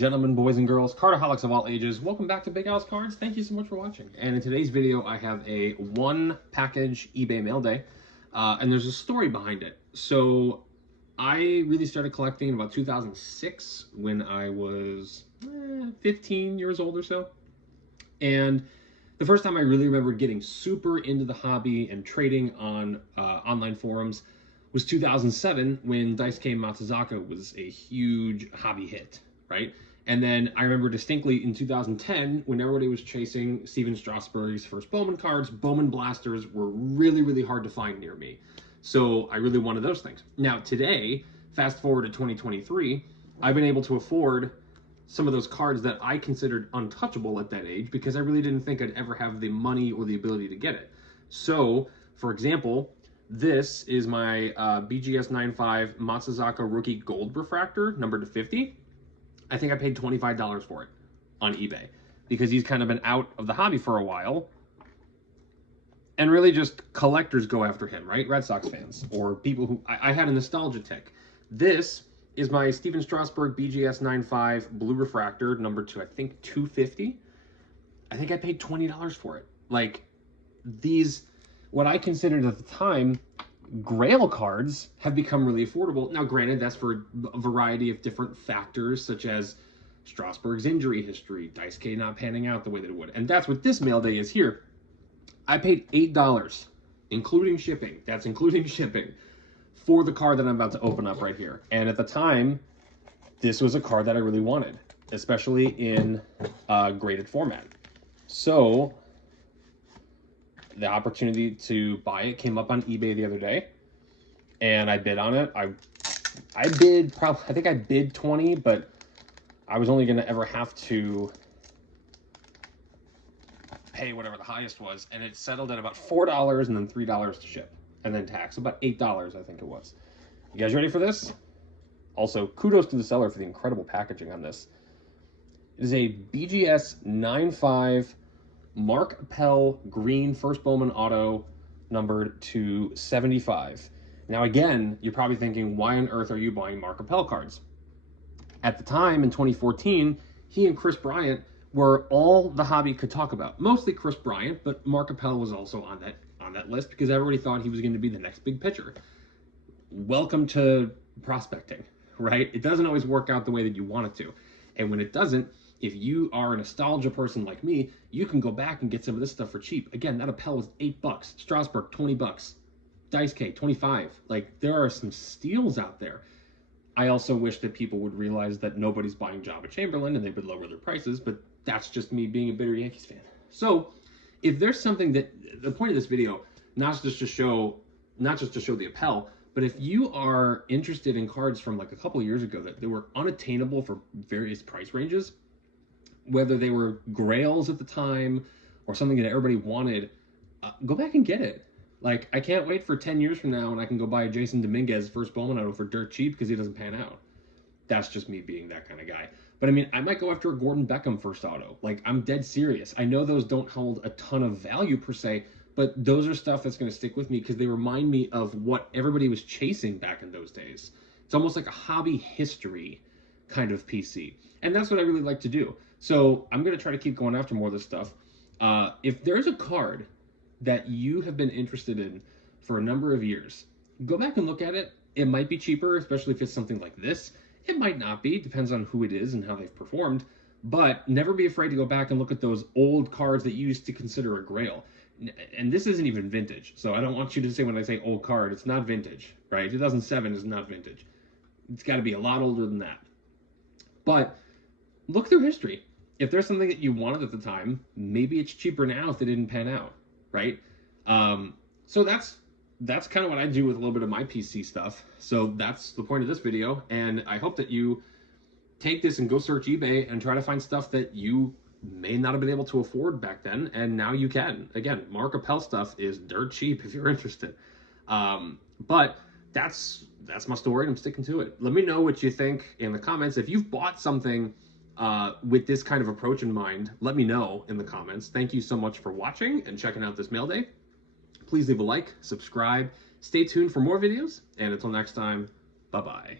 gentlemen, boys and girls, cardaholics of all ages, welcome back to Big Al's Cards. Thank you so much for watching. And in today's video, I have a one package eBay mail day, and there's a story behind it. So I really started collecting in about 2006 when I was 15 years old or so. And the first time I really remembered getting super into the hobby and trading on online forums was 2007 when Daisuke Matsuzaka was a huge hobby hit, right? And then I remember distinctly in 2010 when everybody was chasing Steven Strasberg's first Bowman cards. Bowman blasters were really, really hard to find near me. So I really wanted those things. Now today, fast forward to 2023, I've been able to afford some of those cards that I considered untouchable at that age because I really didn't think I'd ever have the money or the ability to get it. So, for example, this is my BGS 95 Matsuzaka Rookie Gold Refractor, numbered to 50. I think I paid $25 for it on eBay because he's kind of been out of the hobby for a while. And really just collectors go after him, right? Red Sox fans or people who... I had a nostalgia tick. This is my Steven Strasberg BGS 95 Blue Refractor, numbered to, I think, 250. I think I paid $20 for it. Like, these... what I considered at the time Grail cards have become really affordable. Now, granted, that's for a variety of different factors, such as Strasburg's injury history, Daisuke not panning out the way that it would. And that's what this mail day is here. I paid $8, including shipping. That's including shipping for the card that I'm about to open up right here. And at the time, this was a card that I really wanted, especially in graded format. So the opportunity to buy it came up on eBay the other day, and I bid on it. I bid probably, I think I bid 20, but I was only going to ever have to pay whatever the highest was, and it settled at about $4 and then $3 to ship, and then tax, about $8, I think it was. You guys ready for this? Also, kudos to the seller for the incredible packaging on this. It is a BGS 95 Mark Appel green first Bowman auto, numbered to 75. Now again, you're probably thinking, why on earth are you buying Mark Appel cards? At the time in 2014, he and Chris Bryant were all the hobby could talk about. Mostly Chris Bryant, but Mark Appel was also on that list because everybody thought he was going to be the next big pitcher. Welcome to prospecting, right? It doesn't always work out the way that you want it to. And when it doesn't, if you are a nostalgia person like me, you can go back and get some of this stuff for cheap. Again, that Appel was $8, Strasburg $20, Daisuke $25. Like, there are some steals out there. I also wish that people would realize that nobody's buying Jabba Chamberlain and they would lower their prices, but that's just me being a bitter Yankees fan. So, if there's something that the point of this video, not just to show the Appel, but if you are interested in cards from like a couple years ago that they were unattainable for various price ranges, whether they were Grails at the time or something that everybody wanted, go back and get it. Like, I can't wait for 10 years from now and I can go buy a Jason Dominguez first Bowman auto for dirt cheap because he doesn't pan out. That's just me being that kind of guy. But I mean, I might go after a Gordon Beckham first auto. Like, I'm dead serious. I know those don't hold a ton of value per se, but those are stuff that's going to stick with me because they remind me of what everybody was chasing back in those days. It's almost like a hobby history kind of PC. And that's what I really like to do. So I'm going to try to keep going after more of this stuff. If there's a card that you have been interested in for a number of years, go back and look at it. It might be cheaper, especially if it's something like this. It might not be, depends on who it is and how they've performed. But never be afraid to go back and look at those old cards that you used to consider a grail. And this isn't even vintage. So I don't want you to say when I say old card, it's not vintage, right? 2007 is not vintage. It's got to be a lot older than that. But look through history. If there's something that you wanted at the time, maybe it's cheaper now if they didn't pan out, right? So that's kind of what I do with a little bit of my PC stuff. So that's the point of this video. And I hope that you take this and go search eBay and try to find stuff that you may not have been able to afford back then, and now you can. Again, Mark Appel stuff is dirt cheap if you're interested. But that's my story, and I'm sticking to it. Let me know what you think in the comments. If you've bought something with this kind of approach in mind, let me know in the comments. Thank you so much for watching and checking out this mail day. Please leave a like, subscribe, stay tuned for more videos, and until next time, bye-bye.